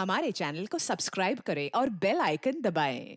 हमारे चैनल को सब्सक्राइब करें और बेल आइकन दबाएं।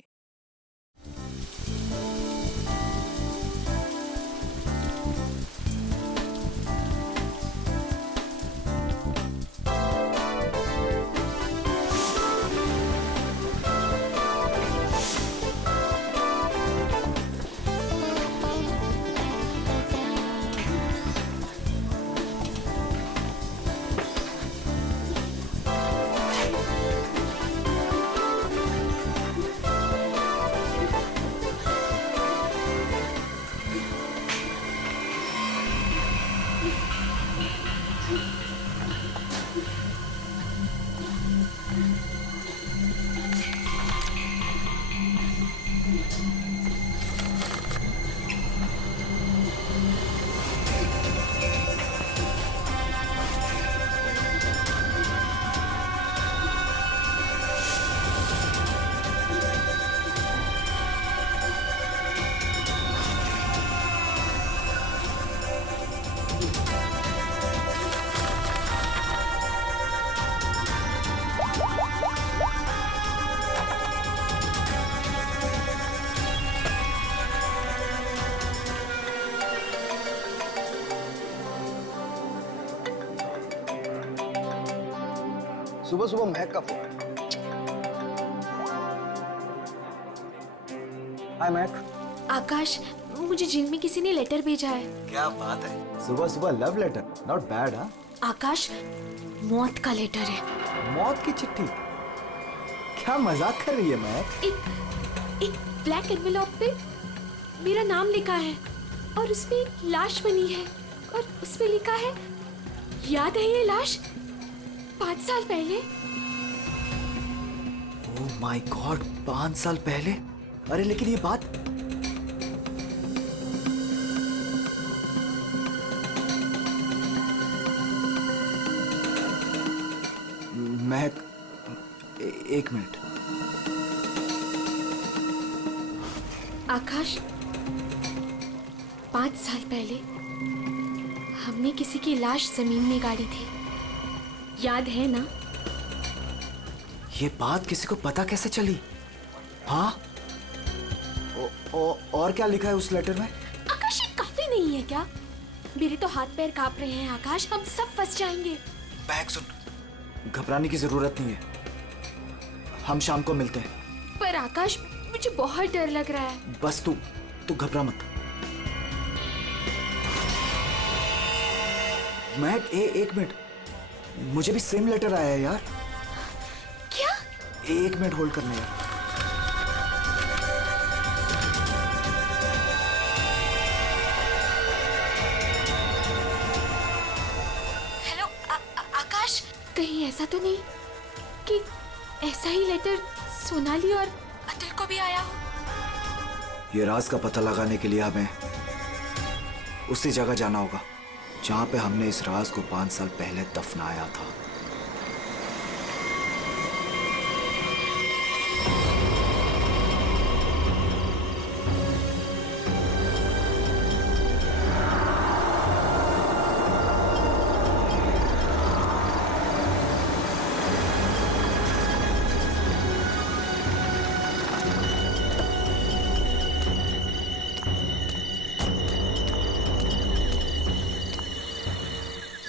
सुबह सुबह महक का फोन। हाय महक। आकाश, मुझे जिम में किसी ने लेटर भेजा है। क्या बात है, सुबह सुबह लव लेटर, नॉट बैड। हाँ आकाश, मौत का लेटर है। मौत की चिट्ठी? क्या मजाक कर रही है महक? एक ब्लैक एनवेलप पे मेरा नाम लिखा है और उसमें एक लाश बनी है और उसमें लिखा है, याद है ये लाश 5 साल पहले? ओह माय गॉड, 5 साल पहले? अरे लेकिन ये बात महक, एक मिनट। आकाश, 5 साल पहले हमने किसी की लाश जमीन में गाड़ी थी, याद है ना? ये बात किसी को पता कैसे चली? हाँ, और क्या लिखा है उस लेटर में? आकाश, ये काफी नहीं है क्या? मेरे तो हाथ पैर कांप रहे हैं आकाश, हम सब फंस जाएंगे। महक सुन, घबराने की जरूरत नहीं है, हम शाम को मिलते हैं। पर आकाश, मुझे बहुत डर लग रहा है। बस तू घबरा मत। महक, एक मिनट, मुझे भी सेम लेटर आया है यार। क्या? एक मिनट होल्ड करना यार। हेलो आकाश, कहीं ऐसा तो नहीं कि ऐसा ही लेटर सोनाली और अतुल को भी आया हो? ये राज का पता लगाने के लिए हमें उसी जगह जाना होगा जहां पे हमने इस राज को 5 साल पहले दफनाया था।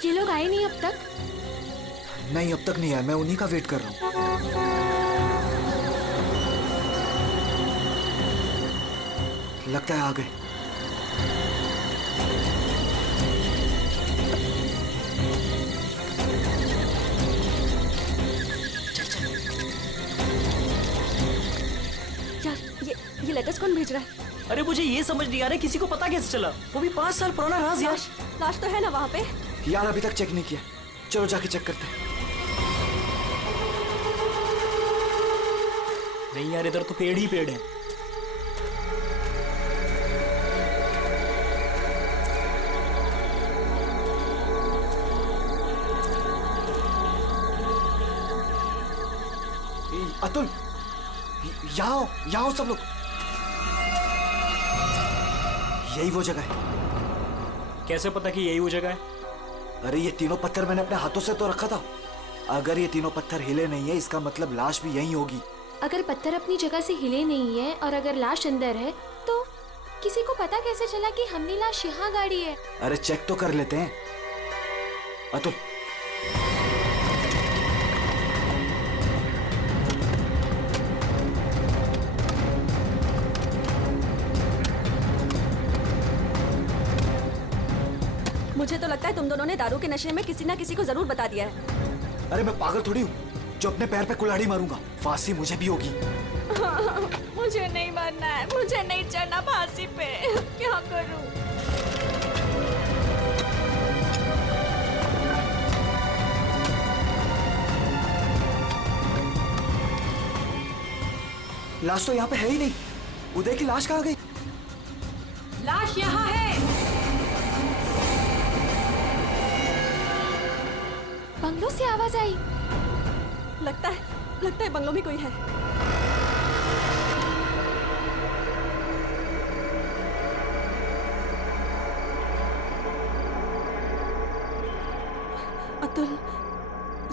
ये लोग आए नहीं अब तक? नहीं, अब तक नहीं आया, मैं उन्हीं का वेट कर रहा हूं। लगता है आ गए। यार, ये लेटर्स कौन भेज रहा है? अरे मुझे ये समझ नहीं आ रहा किसी को पता कैसे चला, वो भी 5 साल पुराना राज यार। लाश तो है ना वहाँ पे? यार अभी तक चेक नहीं किया, चलो जाके चेक करते हैं। नहीं यार, इधर तो पेड़ ही पेड़ है। अतुल, यहाँ आओ सब लोग। यही वो जगह है। कैसे पता कि यही वो जगह है? अरे ये तीनों पत्थर मैंने अपने हाथों से तो रखा था। अगर ये तीनों पत्थर हिले नहीं है इसका मतलब लाश भी यहीं होगी। अगर पत्थर अपनी जगह से हिले नहीं है और अगर लाश अंदर है तो किसी को पता कैसे चला कि हमने लाश यहाँ गाड़ी है? अरे चेक तो कर लेते हैं। अतुल मुझे तो लगता है तुम दोनों ने दारू के नशे में किसी ना किसी को जरूर बता दिया है। अरे मैं पागल थोड़ी हूँ जो अपने पैर पे कुल्हाड़ी मारूंगा। फांसी मुझे भी होगी। मुझे नहीं मरना है, मुझे नहीं चढ़ना फांसी पे। क्या करूं? लाश तो यहाँ पे है ही नहीं। उदय की लाश कहाँ गई? लाश यहाँ है। बंगलों से आवाज आई। लगता है बंगलों में कोई है। अतुल,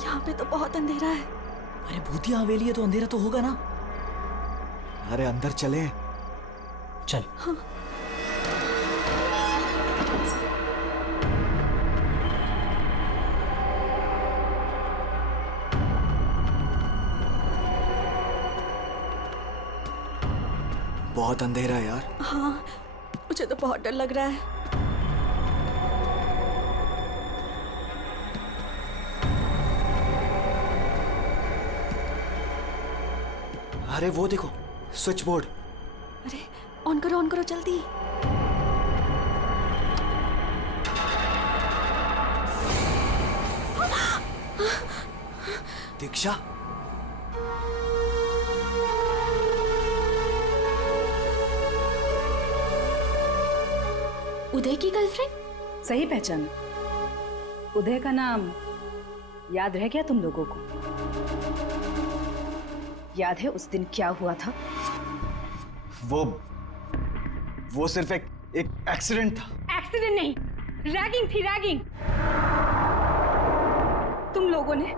यहाँ पे तो बहुत अंधेरा है। अरे भूतिया हवेली है तो अंधेरा तो होगा ना। अरे अंदर चले। चल। हाँ। बहुत अंधेरा है यार। हाँ, मुझे तो बहुत डर लग रहा है। अरे वो देखो स्विच बोर्ड। अरे ऑन करो जल्दी। दीक्षा, उदय की गर्लफ्रेंड? सही पहचान। उदय का नाम याद रह गया तुम लोगों को? याद है उस दिन क्या हुआ था? वो सिर्फ एक एक्सीडेंट था। एक्सीडेंट नहीं, रैगिंग थी, रैगिंग। तुम लोगों ने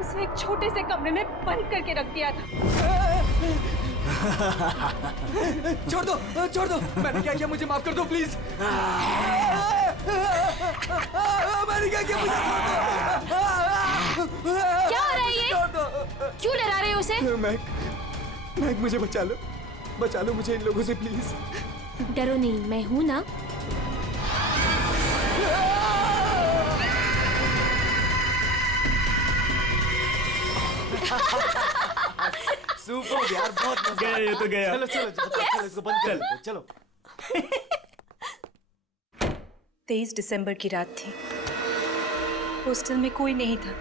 उसे एक छोटे से कमरे में बंद करके रख दिया था। छोड़ दो। मैंने क्या किया? मुझे माफ कर दो प्लीज। मैंने क्या किया? मुझे छोड़ दो। क्या हो रहा है ये? क्यों डरा रहे हो उसे? मैक मुझे बचा लो मुझे इन लोगों से प्लीज। डरो नहीं, मैं हूं ना। सुपर यार, बहुत मजा गया ये तो गया। चलो इसको बंद कर लो। चलो। 23 दिसंबर की रात थी। हॉस्टल में कोई नहीं था।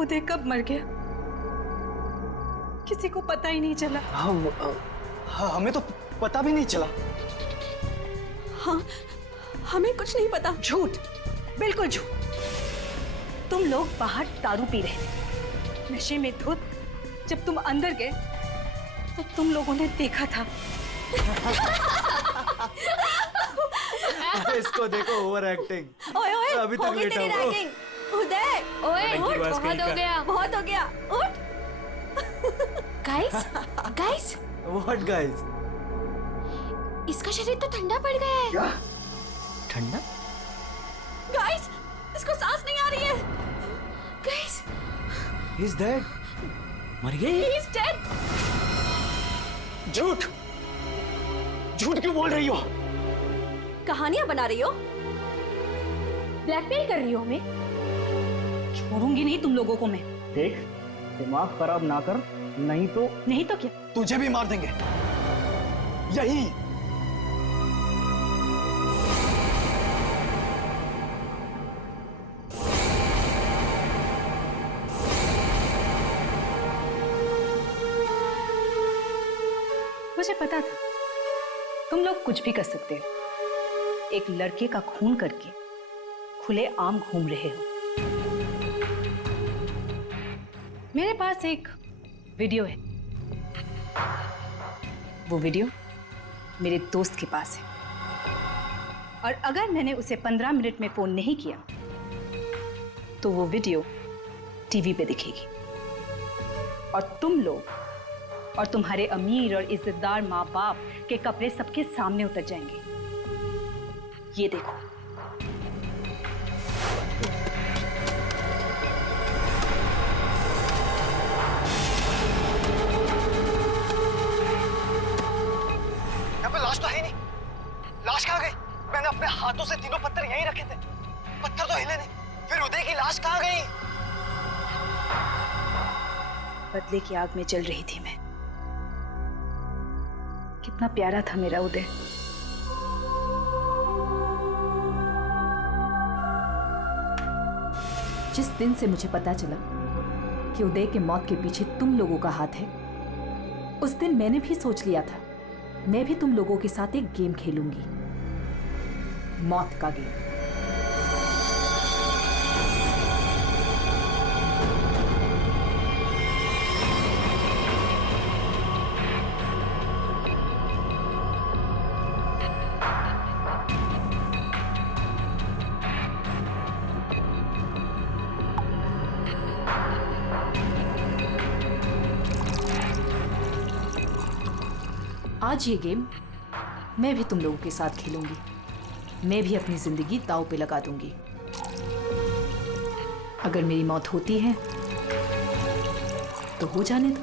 उदय कब मर गया किसी को पता ही नहीं चला। हमें तो पता भी नहीं चला। हाँ, हमें कुछ नहीं पता। झूठ, बिल्कुल झूठ। तुम लोग बाहर दारू पी रहे थे, नशे में धुत। जब तुम अंदर गए तो तुम लोगों ने देखा था। इसको देखो, ओवर एक्टिंग। ओए अभी तक हो गई लेटा तेरी हुआ। रैगिंग। उदय, ओए की उठ, आवाज़ बहुत कहीं हो का। गया। बहुत हो गया, उठ। Guys, what guys? इसका शरीर तो ठंडा पड़ गया है। ठंडा? गाइस, इसको सांस नहीं आ रही है। Guys, he is dead. मर गई? He is dead. झूठ क्यों बोल रही हो? कहानियां बना रही हो? ब्लैकमेल कर रही हो हमें? छोड़ूंगी नहीं तुम लोगों को मैं। देख, दिमाग खराब ना कर, नहीं तो क्या? तुझे भी मार देंगे यही। मुझे पता था तुम लोग कुछ भी कर सकते हो। एक लड़के का खून करके खुले आम घूम रहे हो। मेरे पास एक वीडियो है। वो वीडियो मेरे दोस्त के पास है। और अगर मैंने उसे 15 मिनट में फोन नहीं किया तो वो वीडियो टीवी पे दिखेगी और तुम लोग और तुम्हारे अमीर और इज्जतदार माँ बाप के कपड़े सबके सामने उतर जाएंगे। ये देखो। यहाँ पे लाश तो है ही नहीं। लाश कहाँ गई? मैंने अपने हाथों से तीनों पत्थर यहीं रखे थे, पत्थर तो हिले नहीं। फिर उदय की लाश कहाँ गई? बदले की आग में जल रही थी मैं। कितना प्यारा था मेरा उदय। जिस दिन से मुझे पता चला कि उदय के मौत के पीछे तुम लोगों का हाथ है, उस दिन मैंने भी सोच लिया था मैं भी तुम लोगों के साथ एक गेम खेलूंगी, मौत का गेम। आज ये गेम मैं भी तुम लोगों के साथ खेलूंगी। मैं भी अपनी जिंदगी दांव पे लगा दूंगी। अगर मेरी मौत होती है तो हो जाने दो।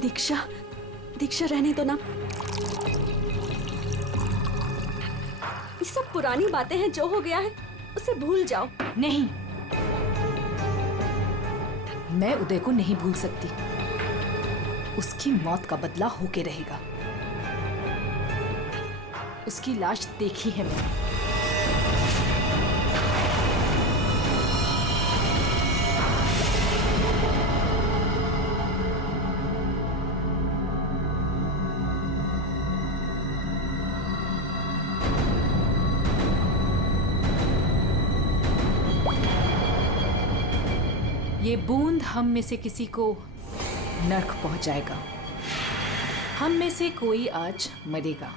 दीक्षा, दीक्षा रहने दो ना। ये सब पुरानी बातें हैं, जो हो गया है उसे भूल जाओ। नहीं, मैं उदय को नहीं भूल सकती। उसकी मौत का बदला होके रहेगा। उसकी लाश देखी है मैंने। ये बूंद हम में से किसी को नर्क पहुंचाएगा। हम में से कोई आज मरेगा।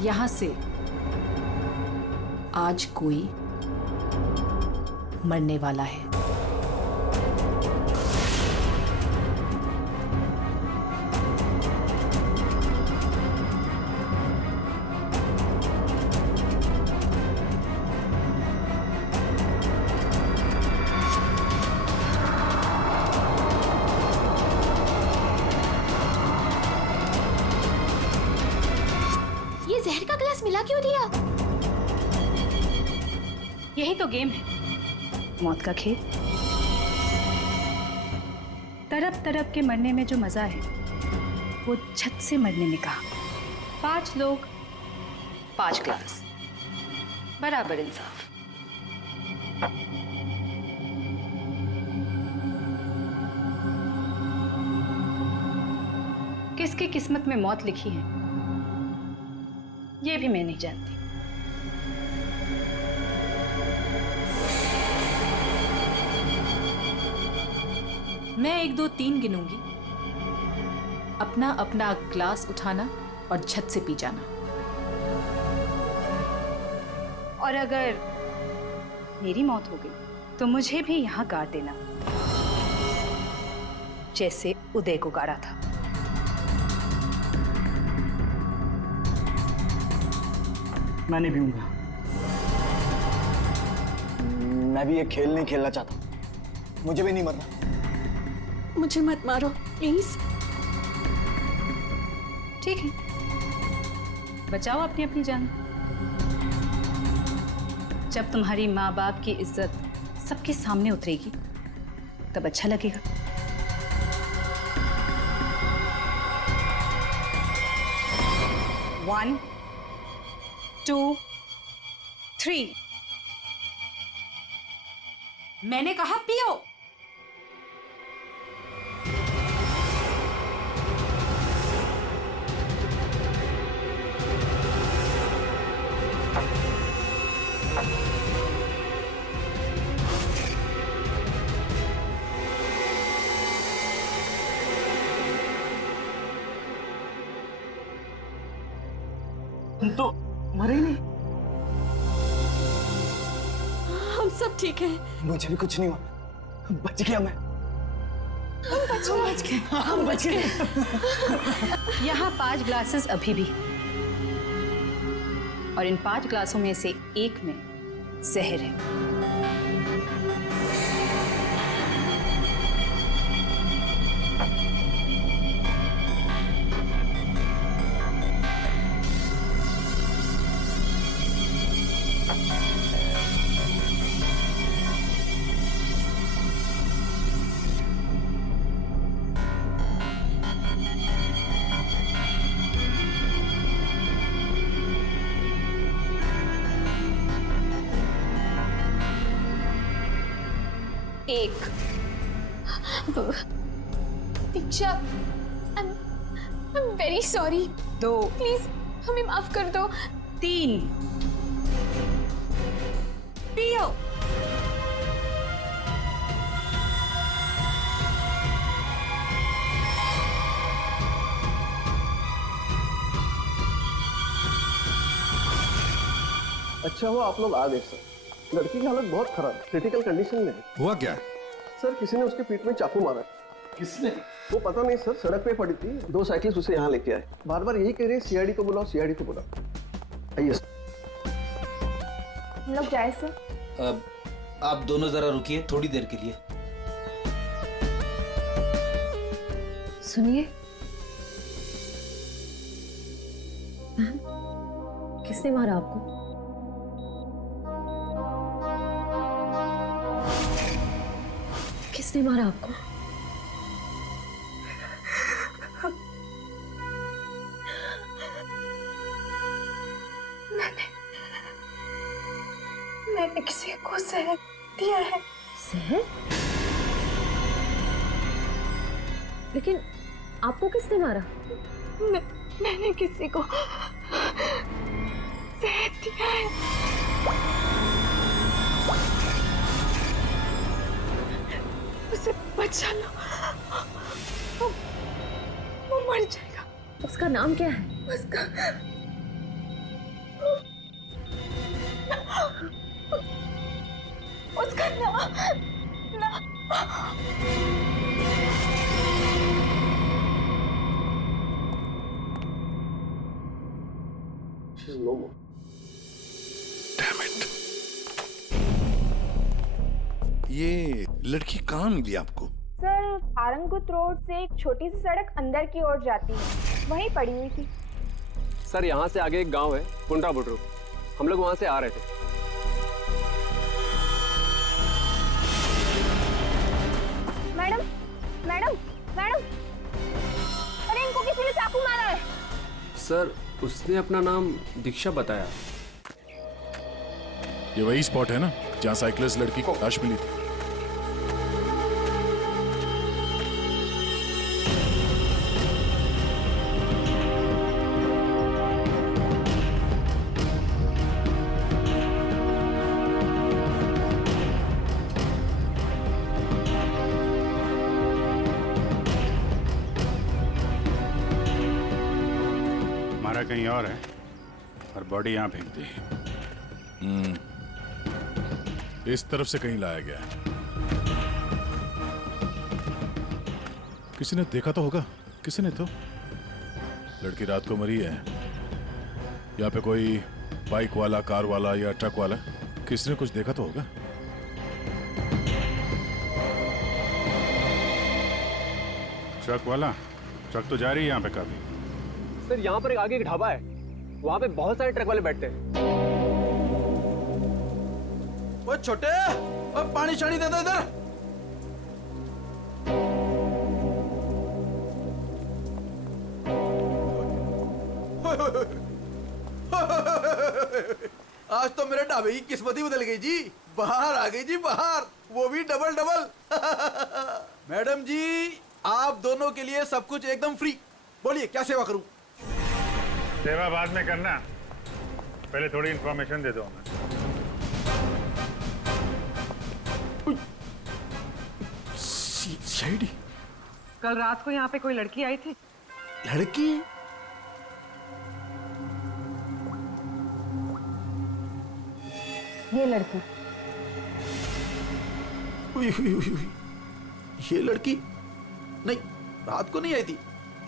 यहां से आज कोई मरने वाला है। जहर का ग्लास मिला क्यों दिया? यही तो गेम है, मौत का खेल। तड़प तड़प के मरने में जो मजा है वो छत से मरने में कहा। 5 लोग 5 ग्लास, बराबर इंसाफ। किसकी किस्मत में मौत लिखी है ये भी मैं नहीं जानती। मैं 1 2 3 गिनूंगी। अपना अपना ग्लास उठाना और छत से पी जाना। और अगर मेरी मौत हो गई तो मुझे भी यहाँ गाड़ देना, जैसे उदय को गाड़ा था। मैं नहीं पीऊंगा। मैं भी ये खेल नहीं खेलना चाहता। मुझे भी नहीं मरना। मुझे मत मारो प्लीज। ठीक है, बचाओ अपनी अपनी जान। जब तुम्हारी माँ बाप की इज्जत सबके सामने उतरेगी तब अच्छा लगेगा। One, 2, 3। मैंने कहा पियो। तुम तो मरे ही नहीं। हम सब ठीक हैं। मुझे भी कुछ नहीं हुआ, बच गया मैं। हम बच गए। यहाँ 5 ग्लासेस अभी भी, और इन 5 ग्लासों में से एक में जहर है। एक, दीक्षा, I'm very sorry. 2, प्लीज हमें माफ कर दो। 3, पियो। अच्छा हुआ आप लोग आ गए सर। लड़की की हालत बहुत खराब, क्रिटिकल कंडीशन में है। हुआ क्या? सर किसी ने उसके पीठ में चाकू मारा। किसने? वो पता नहीं सर, सड़क पे पड़ी थी, 2 साइकिल्स उसे यहाँ लेके आए। बार बार यही कह रहे हैं सीआईडी को बुलाओ, सीआईडी को बुलाओ। आइए सर। हम लोग जाए सर। आप दोनों जरा रुकिए थोड़ी देर के लिए। सुनिए, किसने मारा आपको? किसने मारा आपको? मैंने किसी को जहर दिया है। जहर? लेकिन आपको किसने मारा? मैंने किसी को जहर दिया है। उसे बचा लो, वो मर जाएगा। उसका नाम क्या है? उसका नाम ये लड़की कहाँ मिली आपको? सर, आरंगुत रोड से एक छोटी सी सड़क अंदर की ओर जाती है, वहीं पड़ी हुई थी। सर यहाँ से आगे एक गांव है, कुंडा बुटरू। हम लोग वहां से आ रहे थे। मैडम, मैडम, मैडम, अरे इनको किसी ने चाकू मारा है। सर उसने अपना नाम दीक्षा बताया। ये वही स्पॉट है ना जहाँ साइकिलिस्ट लड़की को लाश मिली थी? हमारा कहीं और है और बॉडी यहाँ फेंक दी। इस तरफ से कहीं लाया गया है। किसी ने देखा तो होगा। किसी ने तो। लड़की रात को मरी है। यहाँ पे कोई बाइक वाला, कार वाला या ट्रक वाला, किसी ने कुछ देखा तो होगा। ट्रक वाला? ट्रक तो जा रही है यहाँ पे काफी। सर यहाँ पर आगे एक ढाबा है, वहाँ पे बहुत सारे ट्रक वाले बैठते हैं। वो छोटे, वो पानी शानी दे दो इधर। आज तो मेरे ढाबे की किस्मत ही बदल गई जी। बाहर आ गई जी, बाहर, वो भी डबल डबल। मैडम जी, आप दोनों के लिए सब कुछ एकदम फ्री। बोलिए क्या सेवा करूं? सेवा बाद में करना, पहले थोड़ी इंफॉर्मेशन दे दो हमें। सीआईडी? कल रात को यहाँ पे कोई लड़की आई थी? लड़की? ये लड़की। उई, उई, उई, उई। ये लड़की नहीं, रात को नहीं आई थी,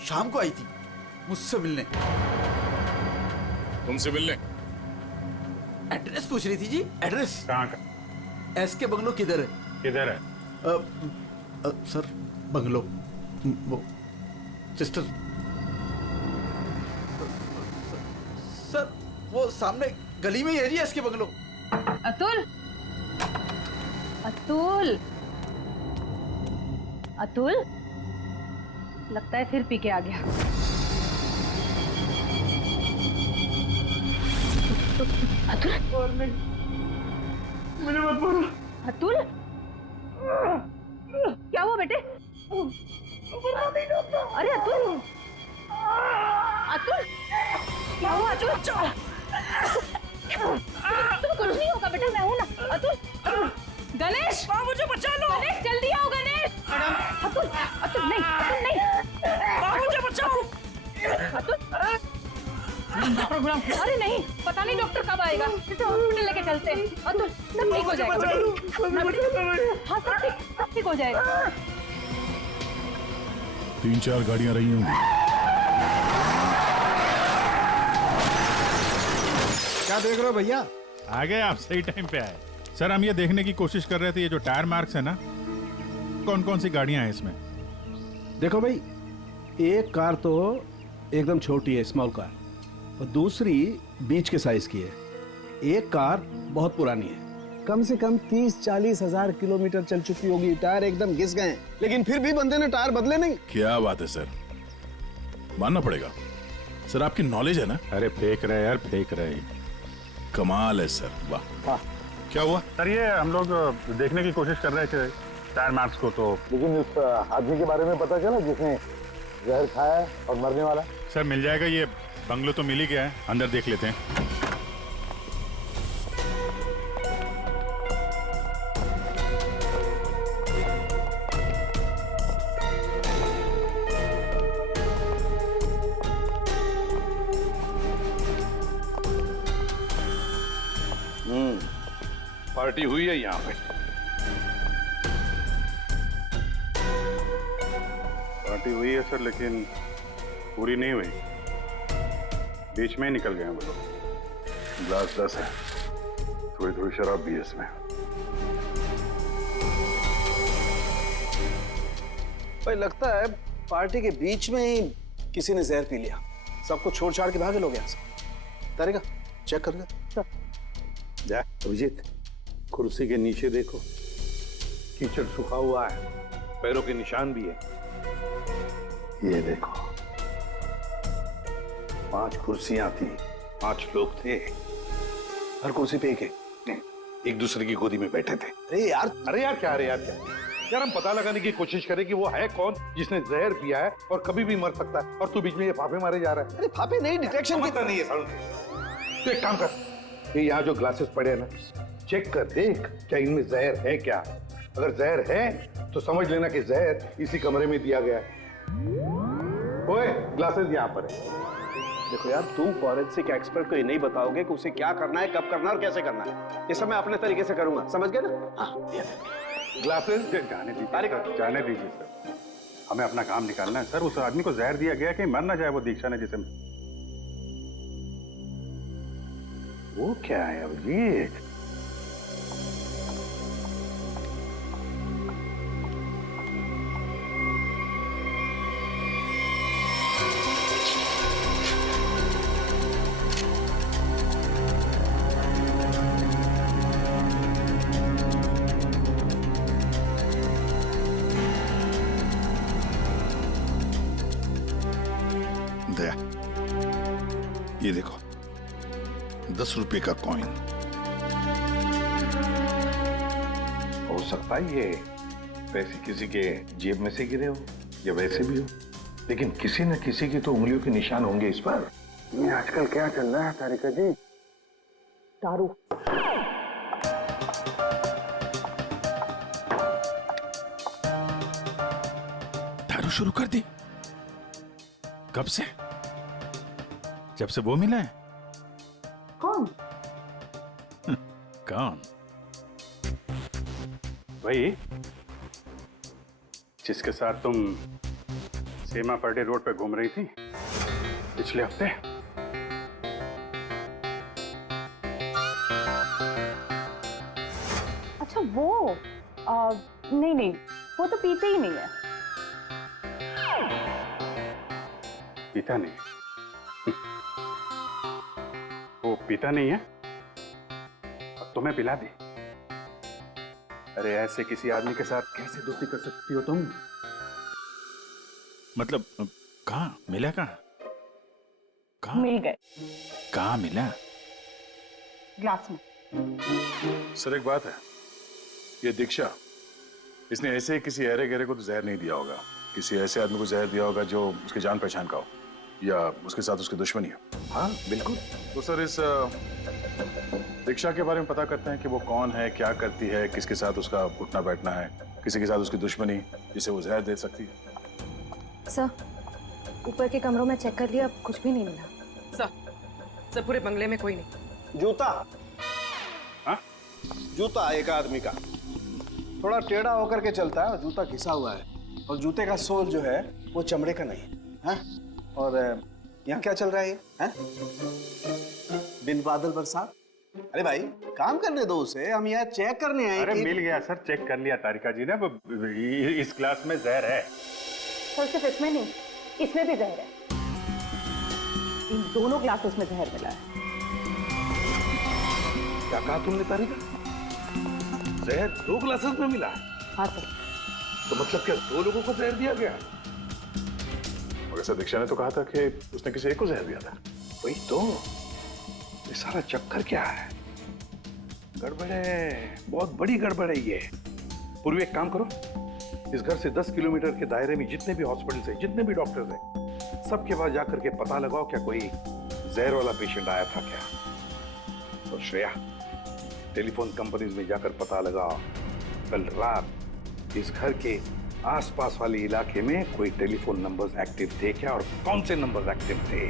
शाम को आई थी मुझसे मिलने। तुमसे मिलने? एड्रेस पूछ रही थी जी, एड्रेस। कहाँ का? एस के बंगलो किधर है? किधर है? सर बंगलो वो सिस्टर सर वो सामने गली में ही है जी एस के बंगलो। अतुल, अतुल, अतुल, लगता है फिर पी के आ गया। अतुल, और नहीं, मुझे मत बोलो। अतुल, क्या हुआ बेटे? अरे अतुल, अतुल, क्या हुआ अतुल? तुम कुछ नहीं होगा बेटा, मैं हूं ना। अतुल, गणेश, मुझे बचा लो। गणेश जल्दी आओ गणेश। अतुल, अतुल नहीं, अतुल नहीं, मुझे बचाओ। अतुल, प्रोग्राम। अरे नहीं, पता नहीं डॉक्टर कब आएगा, इसे हॉस्पिटल लेके चलते हैं। अतुल, सब ठीक हो जाएगा। हाँ सब ठीक हो जाएगा। 3-4 गाड़ियां रही होंगी। क्या देख रहे हो भैया? आ गए आप, सही टाइम पे आए। सर हम ये देखने की कोशिश कर रहे थे, ये जो टायर मार्क्स है ना, कौन कौन सी गाड़ियां हैं इसमें? देखो भाई, एक कार तो एकदम छोटी है, स्मॉल कार, और दूसरी बीच के साइज की है। एक कार बहुत पुरानी है, कम से कम 30-40 हजार किलोमीटर चल चुकी होगी, टायर एकदम घिस गए हैं, लेकिन फिर भी बंदे ने टायर बदले नहीं। क्या बात है सर, मानना पड़ेगा सर, आपकी नॉलेज है ना। अरे फेंक रहे यार, फेंक रहे, कमाल है सर, वाह। क्या हुआ सर? ये हम लोग देखने की कोशिश कर रहे थे टायर मार्क्स को, तो लेकिन उस आदमी के बारे में पता चला जिसने जहर खाया और मरने वाला? सर मिल जाएगा, ये बंगलो तो मिल ही गया है, अंदर देख लेते हैं। पार्टी हुई है यहाँ पे। पार्टी हुई है सर, लेकिन पूरी नहीं हुई, बीच में ही निकल गए हैं वो लोग। ग्लास 10 है, थोड़ी थोड़ी शराब भी है इसमें। भाई लगता है पार्टी के बीच में ही किसी ने जहर पी लिया, सबको छोड़ छाड़ के भागे लोग यहाँ से। तारेगा चेक कर ले। जा अभिजीत, कुर्सी के नीचे देखो, कीचड़ सूखा हुआ है, पैरों के निशान भी है। ये देखो, 5 कुर्सियां थी, 5 लोग थे, हर कुर्सी पे एक दूसरे की गोदी में बैठे थे। अरे यार क्या यार, हम पता लगाने की कोशिश करें कि वो है कौन जिसने जहर पिया है और कभी भी मर सकता है, और तू बीच में ये फाफे मारे जा रहा है। अरे फाफे नहीं, डिटेक्शन की नहीं है। तो एक काम कर, ये यहाँ जो ग्लासेस पड़े हैं ना, चेक कर देख क्या इनमें जहर है क्या। अगर जहर है तो समझ लेना कि जहर इसी कमरे में दिया गया है। ओए, ग्लासेस यहाँ पर है। देखो यार, तुम फॉरेंसिक एक्सपर्ट को ये नहीं बताओगे कि उसे क्या करना है, कब करना है और कैसे करना है। ये सब मैं अपने तरीके से करूंगा, समझ गए ना? हाँ, ग्लासेस जाने दीजिए सर, हमें अपना काम निकालना है सर। उस आदमी को जहर दिया गया कि मर ना जाए वो दीक्षा ने, जिसे वो क्या है अभिजीत? दया, ये देखो 10 रुपए का कॉइन। हो सकता है ये पैसे किसी के जेब में से गिरे हो या वैसे भी हो, लेकिन किसी न किसी की तो उंगलियों के निशान होंगे इस पर। ये आजकल क्या चल रहा है तारिका जी? दारू। दारू शुरू कर दी? कब से? जब से वो मिला है? कौन? कौन? वही जिसके साथ तुम सीमा पर्डे रोड पे घूम रही थी पिछले हफ्ते। अच्छा वो नहीं नहीं, वो तो पीते ही नहीं है। पीता नहीं? वो पीता नहीं है? अब तुम्हें पिला दी। अरे ऐसे किसी आदमी के साथ कैसे दोस्ती कर सकती हो तुम? मतलब कहाँ मिला? कहाँ मिल गए। कहाँ मिला? ग्लास में। सर एक बात है, ये दीक्षा, इसने ऐसे ही किसी अहरे गहरे को तो जहर नहीं दिया होगा। किसी ऐसे आदमी को जहर दिया होगा जो उसके जान पहचान का हो या उसके साथ उसकी दुश्मनी हो। हाँ बिल्कुल। तो सर इस दीक्षा के बारे में पता करते हैं कि वो कौन है, क्या करती है, किसके साथ उसका उठना बैठना है, किसी के साथ उसकी दुश्मनी जिसे वो जहर दे सकती है। सर ऊपर के कमरों में चेक कर लिया, कुछ भी नहीं मिला। सर पूरे बंगले में कोई नहीं। जूता। हाँ? जूता एक आदमी का थोड़ा टेढ़ा होकर के चलता है और जूता घिसा हुआ है, और जूते का सोल जो है वो चमड़े का नहीं है। और यहाँ क्या चल रहा है ये? बिन बादल बरसात। अरे भाई काम करने दो उसे, हम यहाँ चेक करने आए। अरे मिल गया सर, चेक कर लिया तारिका जी ने। इस ग्लास में जहर है। सर सिर्फ इसमें नहीं, इसमें भी जहर है। इन दोनों ग्लासेस में जहर मिला है। क्या कहा तुमने तारिका? जहर 2 ग्लासेस में मिला है? हाँ सर। तो मतलब क्या 2 लोगों को जहर दिया गया? मगर सर दीक्षा ने तो कहा था कि उसने किसी एक को जहर दिया था। वही तो, ये सारा चक्कर क्या है? गड़बड़ है, बहुत बड़ी गड़बड़ है ये। पूर्वी एक काम करो, इस घर से 10 किलोमीटर के दायरे में जितने भी हॉस्पिटल्स हैं, जितने भी डॉक्टर्स हैं, सबके पास जाकर के पता लगाओ क्या कोई जहर वाला पेशेंट आया था क्या। और श्रेया, टेलीफोन कंपनीज में जाकर पता लगाओ कल रात इस घर के आसपास वाले इलाके में कोई टेलीफोन नंबर्स एक्टिव थे क्या, और कौन से नंबर्स एक्टिव थे।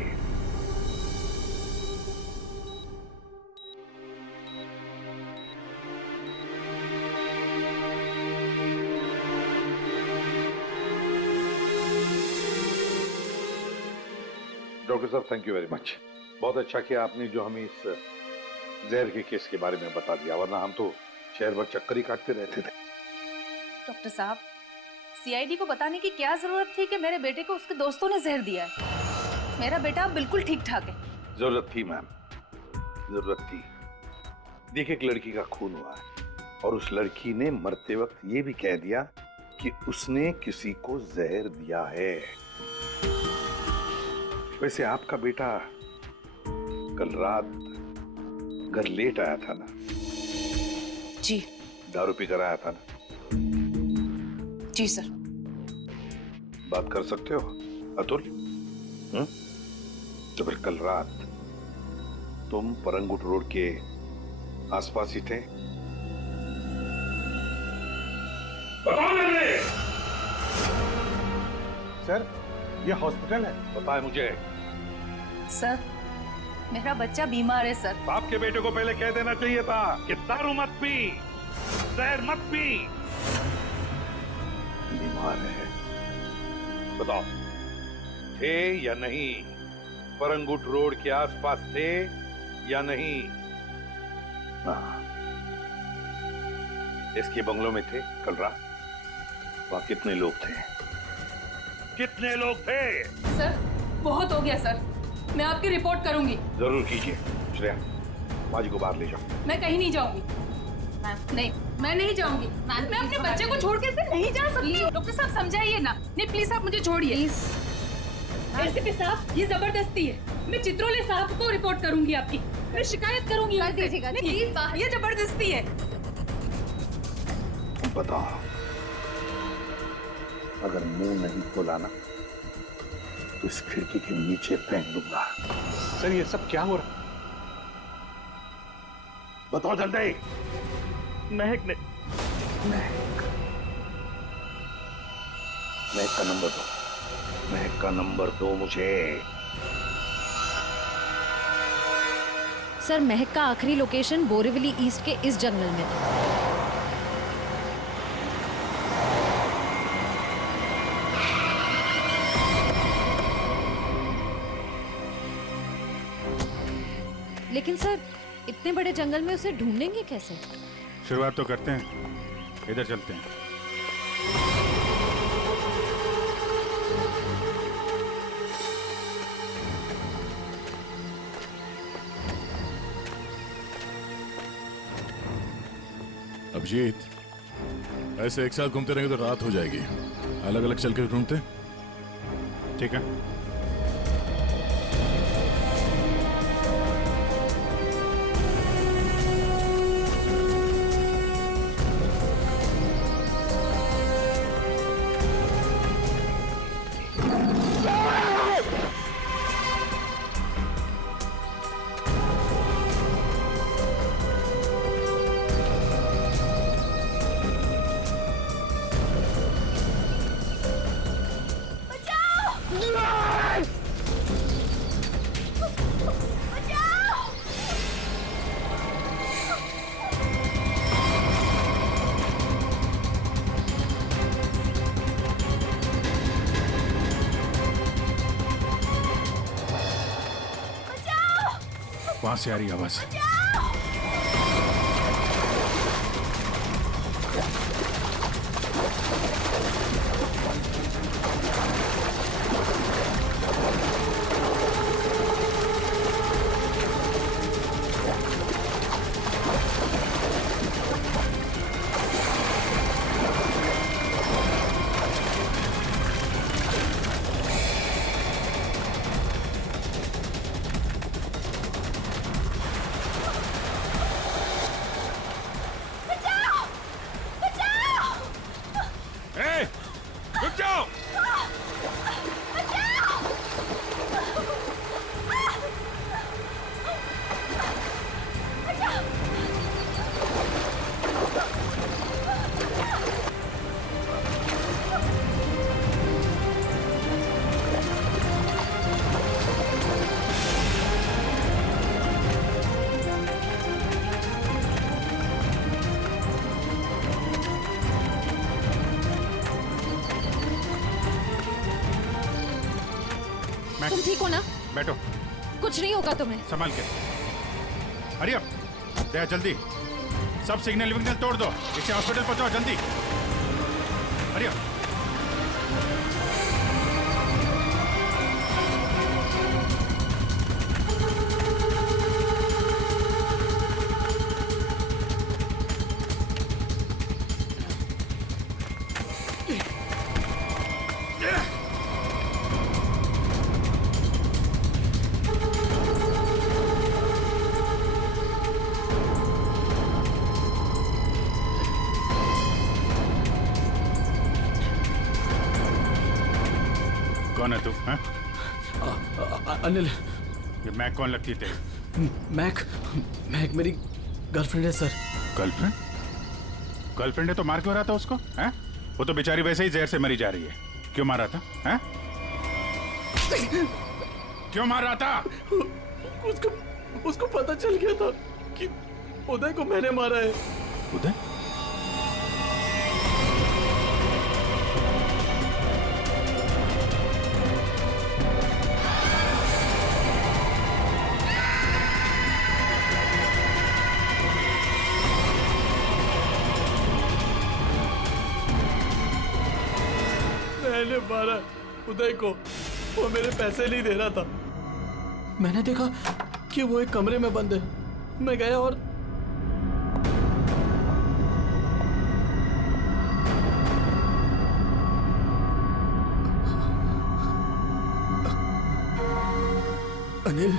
डॉक्टर साहब थैंक यू वेरी मच। बहुत अच्छा किया आपने जो हमें इस जहर के केस के बारे में बता दिया, वरना हम तो शहर भर चक्कर ही काटते रहते थे। डॉक्टर साहब, सीआईडी को बताने की क्या जरूरत थी कि मेरे बेटे को उसके दोस्तों ने जहर दिया है? मेरा बेटा बिल्कुल ठीक ठाक है। जरूरत थी मैम, जरूरत थी। देखिए एक लड़की का खून हुआ है और उस लड़की ने मरते वक्त ये भी कह दिया कि उसने किसी को जहर दिया है। वैसे आपका बेटा कल रात घर लेट आया था ना? जी। दारू पी कर आया था ना? जी सर। बात कर सकते हो अतुल? तो फिर कल रात तुम परंगुट रोड के आसपास ही थे? सर ये हॉस्पिटल है। पता है मुझे। सर मेरा बच्चा बीमार है सर। बाप के बेटे को पहले कह देना चाहिए था कि दारू मत पी, जहर मत पी। बीमार है, बताओ थे या नहीं? परंगुट रोड के आसपास थे या नहीं? इसके बंगलों में थे कल रात? वहां कितने लोग थे? कितने लोग थे? सर बहुत हो गया सर, मैं आपकी रिपोर्ट करूंगी। जरूर कीजिए। श्रेया, माजी को बाहर ले जाओ। मैं कहीं नहीं जाऊंगी। नहीं, मैं नहीं जाऊंगी। मैं अपने बच्चे को छोड़ के ऐसे नहीं जा सकती। डॉक्टर साहब समझाइए ना। नहीं प्लीज आप मुझे छोड़िए। एसीपी साहब ये जबरदस्ती है। मैं चित्रोले साहब को रिपोर्ट करूंगी आपकी। मैं शिकायत करूंगी। कर दीजिएगा प्लीज। ये जबरदस्ती है। बताओ, अगर मुंह नहीं खोला ना तो इस खिड़की के नीचे फेंक दूंगा। सर ये सब क्या हो रहा? बताओ जल्दी। महक ने। महक का नंबर दो। महक का नंबर दो मुझे। सर महक का आखिरी लोकेशन बोरीवली ईस्ट के इस जंगल में था। लेकिन सर इतने बड़े जंगल में उसे ढूंढेंगे कैसे? शुरुआत तो करते हैं, इधर चलते हैं। अभिजीत, ऐसे एक साथ घूमते रहेंगे तो रात हो जाएगी। अलग अलग चल के ढूंढते, ठीक है? वहां से आ रही आवाज। तुम ठीक हो ना? बैठो। कुछ नहीं होगा तुम्हें। संभाल के। हरिया, दया जल्दी। सब सिग्नल विग्नल तोड़ दो, इसे हॉस्पिटल पहुंचाओ जल्दी। हरिया। कौन है तू? अनिल। ये मैक कौन लगती है तेरी? मैक मेरी गर्लफ्रेंड है सर। गर्लफ्रेंड? गर्लफ्रेंड है तो मार क्यों रहा था उसको? हैं? वो तो बेचारी वैसे ही जहर से मरी जा रही है। क्यों मार रहा था? हैं? क्यों मार रहा था? उसको पता चल गया था कि उदय को मैंने मारा है। उदय? मैंने मारा उदय को, वो मेरे पैसे नहीं दे रहा था। मैंने देखा कि वो एक कमरे में बंद है। मैं गया और अनिल,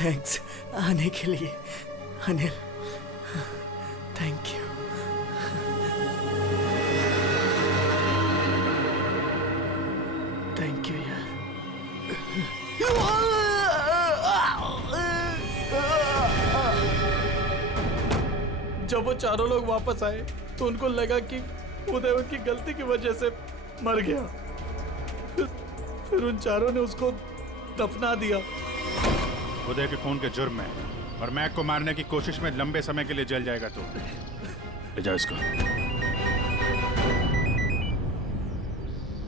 थैंक्स आने के लिए। Anil, thank you. Thank you यार। जब वो चारों लोग वापस आए तो उनको लगा कि उदय उनकी गलती की वजह से मर गया। फिर उन चारों ने उसको दफना दिया। उदय के खून के जुर्म में और मैक को मारने की कोशिश में लंबे समय के लिए जेल जाएगा तो ले जाओ इसको।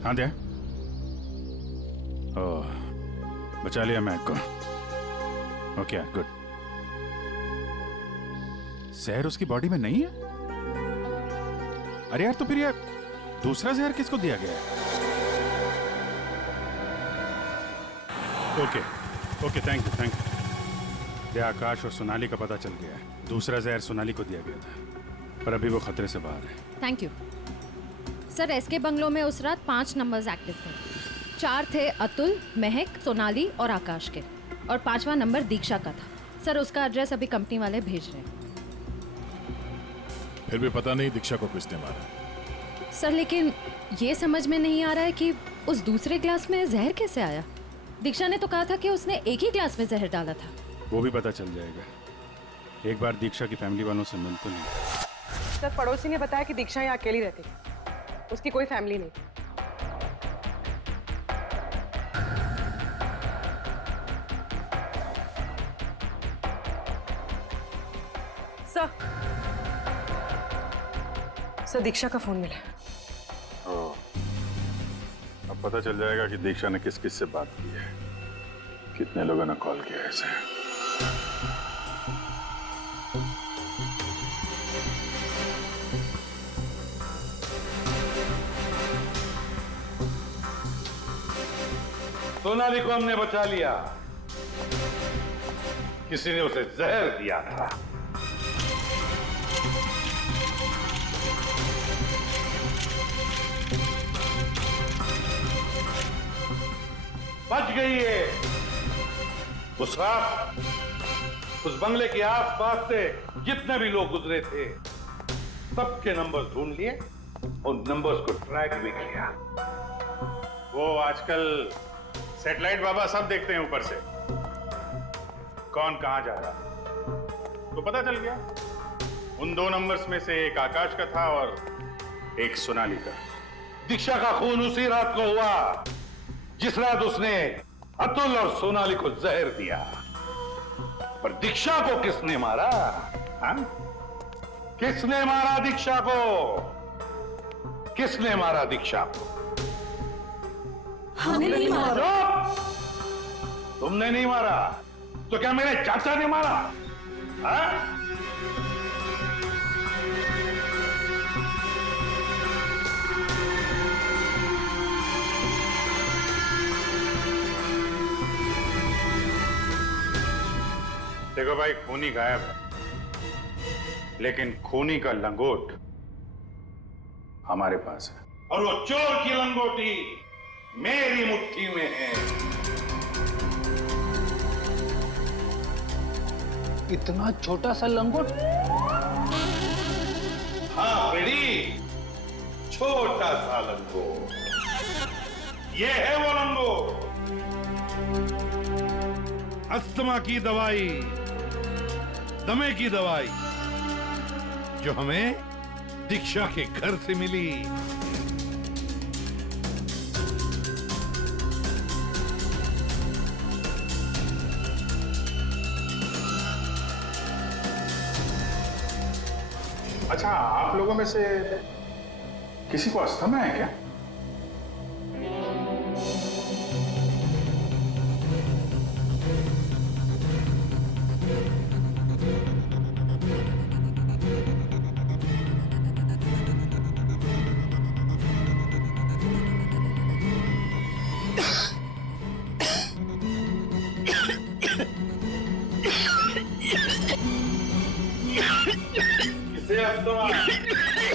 हाँ दे। ओह, बचा लिया मैक को। Okay good. जहर उसकी बॉडी में नहीं है? अरे यार तो फिर ये दूसरा जहर किसको दिया गया है? Okay okay thank you thank you. Akash और सोनाली का पता चल गया है। दूसरा जहर सोनाली को दिया गया था, पर अभी वो खतरे से बाहर है। Thank you sir. SK bungalow में उस रात 5 नंबर्स एक्टिव थे। 4 थे अतुल, महक, सोनाली और आकाश के, और 5वां नंबर दीक्षा का था। सर उसका एड्रेस अभी कंपनी वाले भेज रहे हैं। फिर भी पता नहीं दीक्षा को किसने मारा। सर लेकिन ये समझ में नहीं आ रहा है कि उस दूसरे ग्लास में जहर कैसे आया। दीक्षा ने तो कहा था कि उसने एक ही ग्लास में जहर डाला था। वो भी पता चल जाएगा। एक बार दीक्षा की फैमिली वालों से मिल तो नहीं। सर पड़ोसी ने बताया कि दीक्षा यहाँ अकेली रहती, उसकी कोई फैमिली नहीं। सर दीक्षा का फोन मिला। अब पता चल जाएगा कि दीक्षा ने किस किस से बात की है, कितने लोगों ने कॉल किया है इसे। सोनाली को हमने बचा लिया। किसी ने उसे जहर दिया था। बच गई है। उस रात उस बंगले के आसपास से जितने भी लोग गुजरे थे सबके नंबर ढूंढ लिए और नंबर्स को ट्रैक भी किया। वो आजकल सैटेलाइट बाबा सब देखते हैं ऊपर से, कौन कहां जा रहा है। तो पता चल गया उन 2 नंबर्स में से एक आकाश का था और एक सोनाली का। दीक्षा का खून उसी रात को हुआ जिस रात उसने अतुल और सोनाली को जहर दिया। पर दीक्षा को किसने मारा? हाँ? किसने मारा दीक्षा को? किसने मारा दीक्षा को? हमने नहीं मारा। तुमने नहीं मारा तो क्या मेरे चाचा ने मारा? हाँ? देखो भाई, खूनी गायब है, लेकिन खूनी का लंगोट हमारे पास है। और वो चोर की लंगोटी मेरी मुट्ठी में है। इतना छोटा सा लंगोट? हाँ बेटी, छोटा सा लंगोट। ये है वो लंगोट। अस्थमा की दवाई, दमे की दवाई जो हमें दीक्षा के घर से मिली। अच्छा, आप लोगों में से किसी को अस्थमा है क्या?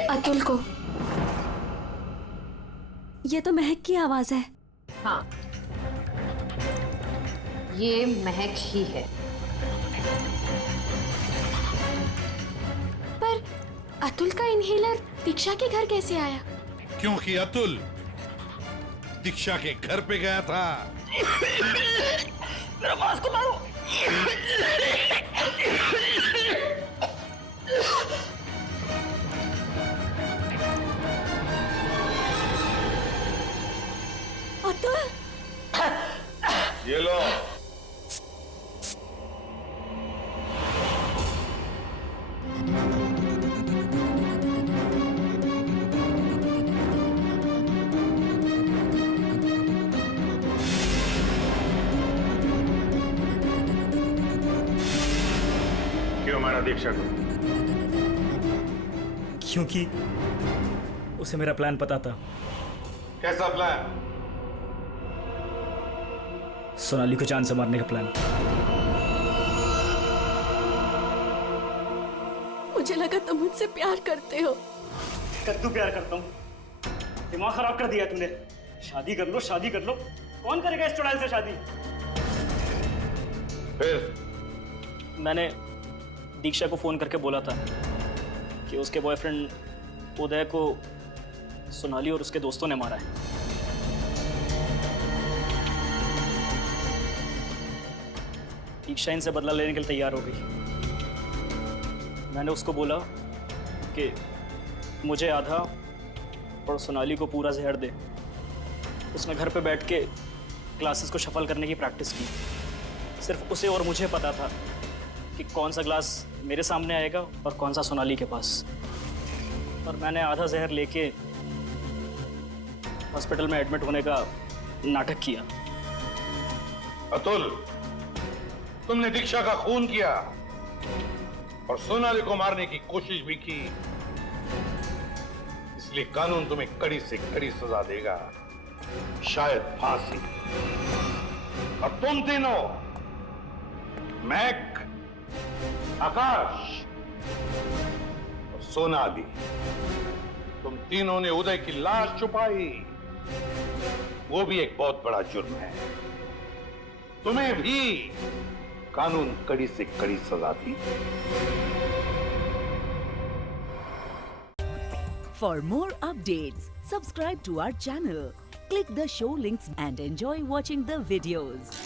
अतुल को। ये तो महक की आवाज है। हाँ, ये महक ही है। पर अतुल का इनहेलर दीक्षा के घर कैसे आया? क्योंकि अतुल दीक्षा के घर पे गया था। मेरा मास्क उतारो। अतुल, ये लो, मारा दीक्षा को? क्योंकि उसे मेरा प्लान पता था। कैसा प्लान? सोनाली को जान से मारने का प्लान। मुझे लगा तुम मुझसे प्यार करते हो। कद्दू प्यार करता हूँ? दिमाग खराब कर दिया तूने। शादी कर लो, शादी कर लो। कौन करेगा इस चुड़ैल से शादी? फिर मैंने दीक्षा को फोन करके बोला था कि उसके बॉयफ्रेंड उदय को सोनाली और उसके दोस्तों ने मारा है। दीक्षा इनसे बदला लेने के लिए तैयार हो गई। मैंने उसको बोला कि मुझे आधा और सोनाली को पूरा जहर दे। उसने घर पे बैठ के क्लासेस को शफल करने की प्रैक्टिस की। सिर्फ उसे और मुझे पता था कि कौन सा ग्लास मेरे सामने आएगा और कौन सा सोनाली के पास। और मैंने आधा जहर लेके हॉस्पिटल में एडमिट होने का नाटक किया। अतुल, तुमने दीक्षा का खून किया और सोनाली को मारने की कोशिश भी की, इसलिए कानून तुम्हें कड़ी से कड़ी सजा देगा, शायद फांसी। और तुम तीनों, महक, आकाश और सोनाली, तुम तीनों ने उदय की लाश छुपाई। वो भी एक बहुत बड़ा जुर्म है। तुम्हें भी कानून कड़ी से कड़ी सजा दी। For more updates, subscribe to our channel, click the show links and enjoy watching the videos.